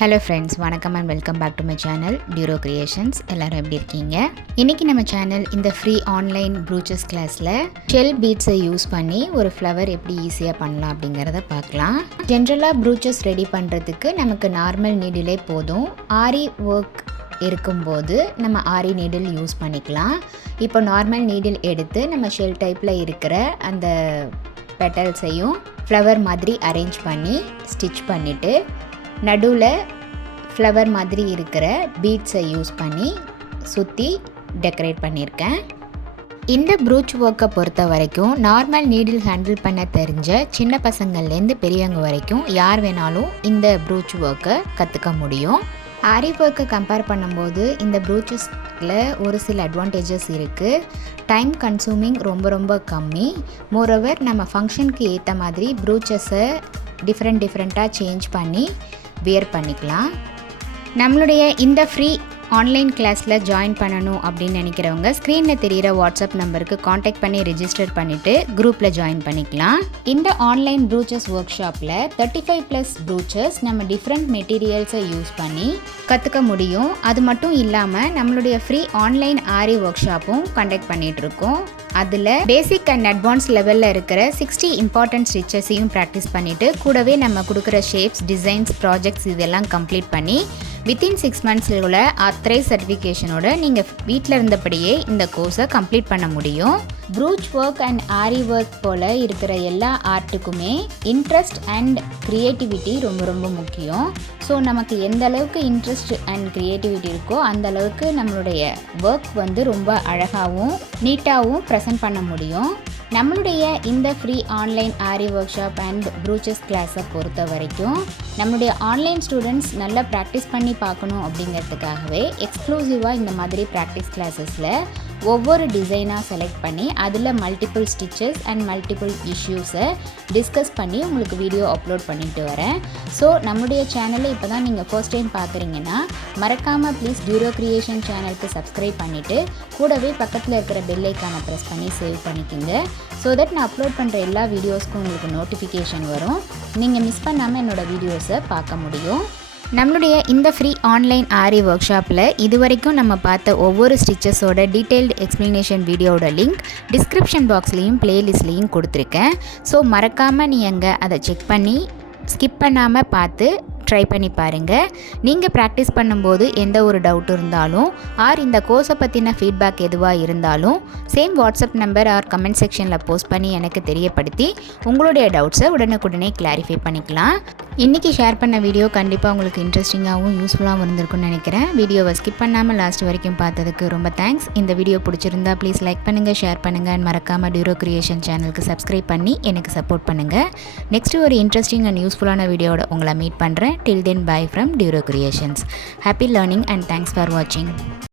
Hello friends, வணக்கம் and welcome back to my channel டியூரோ creations. எல்லோரும் எப்படி இருக்கீங்க? இன்றைக்கி நம்ம சேனல் இந்த ஃப்ரீ ஆன்லைன் ப்ரூச்சஸ் கிளாஸில் ஷெல் பீட்ஸை யூஸ் பண்ணி ஒரு ஃப்ளவர் எப்படி ஈஸியாக பண்ணலாம் அப்படிங்கிறத பார்க்கலாம். ஜென்ரலாக ப்ரூச்சஸ் ரெடி பண்ணுறதுக்கு நமக்கு நார்மல் நீடிலே போதும். ஆரி ஒர்க் இருக்கும்போது நம்ம ஆரி நீடில் யூஸ் பண்ணிக்கலாம். இப்போ நார்மல் நீடில் எடுத்து நம்ம ஷெல் டைப்பில் இருக்கிற அந்த பெட்டல்ஸையும் ஃப்ளவர் மாதிரி அரேஞ்ச் பண்ணி ஸ்டிச் பண்ணிவிட்டு நடுவில் ஃப்ளவர் மாதிரி இருக்கிற பீட்ஸை யூஸ் பண்ணி சுற்றி டெக்கரேட் பண்ணியிருக்கேன். இந்த ப்ரூச் ஒர்க்கை பொறுத்த வரைக்கும் நார்மல் நீடில் ஹேண்டில் பண்ண தெரிஞ்ச சின்ன பசங்கள்லேருந்து பெரியவங்க வரைக்கும் யார் வேணாலும் இந்த ப்ரூச் ஒர்க்கை கற்றுக்க முடியும். ஆரி ஒர்க்கை கம்பேர் பண்ணும்போது இந்த ப்ரூச்சஸில் ஒரு சில அட்வான்டேஜஸ் இருக்குது. டைம் கன்சூமிங் ரொம்ப கம்மி. மோரோவர் நம்ம ஃபங்க்ஷனுக்கு ஏற்ற மாதிரி ப்ரூச்சஸை டிஃப்ரெண்ட்டாக சேஞ்ச் பண்ணி வியர் பண்ணிக்கலாம். நம்மளுடைய இந்த ஃப்ரீ ஆன்லைன் கிளாஸில் ஜாயின் பண்ணணும் அப்படின்னு நினைக்கிறவங்க ஸ்க்ரீனில் தெரிகிற வாட்ஸ்அப் நம்பருக்கு காண்டாக்ட் பண்ணி ரெஜிஸ்டர் பண்ணிவிட்டு குரூப்பில் ஜாயின் பண்ணிக்கலாம். இந்த ஆன்லைன் ப்ரூச்சஸ் ஒர்க் ஷாப்பில் 35+ ப்ரூச்சஸ் நம்ம டிஃப்ரெண்ட் மெட்டீரியல்ஸை யூஸ் பண்ணி கற்றுக்க முடியும். அது மட்டும் இல்லாமல் நம்மளுடைய free online aari work ஷாப்பும் conduct பண்ணிகிட்ருக்கோம். அதில் பேசிக் அண்ட் அட்வான்ஸ் லெவலில் இருக்கிற 60 இம்பார்ட்டன்ட் ஸ்டிச்சஸையும் ப்ராக்டிஸ் பண்ணிவிட்டு கூடவே நம்ம கொடுக்குற ஷேப்ஸ், டிசைன்ஸ், ப்ராஜெக்ட்ஸ் இதெல்லாம் கம்ப்ளீட் பண்ணி வித்தின் 6 monthsல உள்ள ஆத்தரைஸ் சர்டிஃபிகேஷனோட நீங்கள் வீட்டில் இருந்தபடியே இந்த கோர்ஸை கம்ப்ளீட் பண்ண முடியும். Brooch work and aari work போல் இருக்கிற எல்லா ஆர்ட்டுக்குமே இன்ட்ரெஸ்ட் அண்ட் க்ரியேட்டிவிட்டி ரொம்ப முக்கியம். ஸோ நமக்கு எந்த அளவுக்கு இன்ட்ரெஸ்ட் அண்ட் க்ரியேட்டிவிட்டி இருக்கோ அந்த அளவுக்கு நம்மளுடைய ஒர்க் ரொம்ப அழகாகவும் நீட்டாகவும் ப்ரெசென்ட் பண்ண முடியும். நம்மளுடைய இந்த free online aari workshop and brooches கிளாஸை பொறுத்த வரைக்கும் நம்மளுடைய ஆன்லைன் ஸ்டூடெண்ட்ஸ் நல்லா ப்ராக்டிஸ் பண்ணி பார்க்கணும் அப்படிங்கிறதுக்காகவே எக்ஸ்க்ளூசிவாக இந்த மாதிரி ப்ராக்டிஸ் கிளாஸஸில் ஒவ்வொரு டிசைனாக செலக்ட் பண்ணி அதில் மல்டிபிள் ஸ்டிச்சஸ் அண்ட் மல்டிபிள் இஷ்யூஸை டிஸ்கஸ் பண்ணி உங்களுக்கு வீடியோ அப்லோட் பண்ணிட்டு வரேன். ஸோ நம்முடைய சேனலை இப்போ தான் நீங்கள் ஃபர்ஸ்ட் டைம் பார்க்குறீங்கன்னா மறக்காமல் ப்ளீஸ் டியூரோ கிரியேஷன் சேனலுக்கு சப்ஸ்கிரைப் பண்ணிவிட்டு கூடவே பக்கத்தில் இருக்கிற பெல் ஐக்கானை ப்ரெஸ் பண்ணி சேவ் பண்ணிக்கோங்க. ஸோ தட் நான் அப்லோட் பண்ணுற எல்லா வீடியோஸ்க்கும் உங்களுக்கு நோட்டிஃபிகேஷன் வரும். நீங்கள் மிஸ் பண்ணாமல் என்னோடய வீடியோஸை பார்க்க முடியும். நம்மளுடைய இந்த ஃப்ரீ ஆன்லைன் ஆரி ஒர்க் ஷாப்பில் இதுவரைக்கும் நம்ம பார்த்த ஒவ்வொரு ஸ்டிச்சஸோட டீட்டெயில்டு எக்ஸ்ப்ளனேஷன் வீடியோட லிங்க் டிஸ்கிரிப்ஷன் பாக்ஸ்லேயும் ப்ளேலிஸ்ட்லேயும் கொடுத்துருக்கேன். ஸோ மறக்காமல் நீங்கள் அதை செக் பண்ணி ஸ்கிப் பண்ணாமல் பார்த்து ட்ரை பண்ணி பாருங்கள். நீங்கள் ப்ராக்டிஸ் பண்ணும்போது எந்த ஒரு டவுட் இருந்தாலும் ஆர் இந்த கோர்ஸை பற்றின ஃபீட்பேக் எதுவாக இருந்தாலும் same WhatsApp number or comment செக்ஷனில் போஸ்ட் பண்ணி எனக்கு தெரியப்படுத்தி உங்களுடைய டவுட்ஸை உடனுக்குடனே கிளாரிஃபை பண்ணிக்கலாம். இன்றைக்கி ஷேர் பண்ண வீடியோ கண்டிப்பாக உங்களுக்கு இன்ட்ரெஸ்டிங்காகவும் யூஸ்ஃபுல்லாகவும் இருந்திருக்குன்னு நினைக்கிறேன். வீடியோவை ஸ்கிப் பண்ணாமல் லாஸ்ட் வரைக்கும் பார்த்ததுக்கு ரொம்ப தேங்க்ஸ். இந்த வீடியோ பிடிச்சிருந்தா ப்ளீஸ் லைக் பண்ணுங்கள், ஷேர் பண்ணுங்கள் அண்ட் மறக்காமல் டியூரோ கிரியேஷன் சேனலுக்கு சப்ஸ்கிரைப் பண்ணி எனக்கு சப்போர்ட் பண்ணுங்கள். நெக்ஸ்ட்டு ஒரு இன்ட்ரெஸ்டிங் அண்ட் யூஸ்ஃபுல்லான வீடியோட உங்களை மீட் பண்ணுறேன். Till then, bye from Duro Creations. Happy learning and thanks for watching.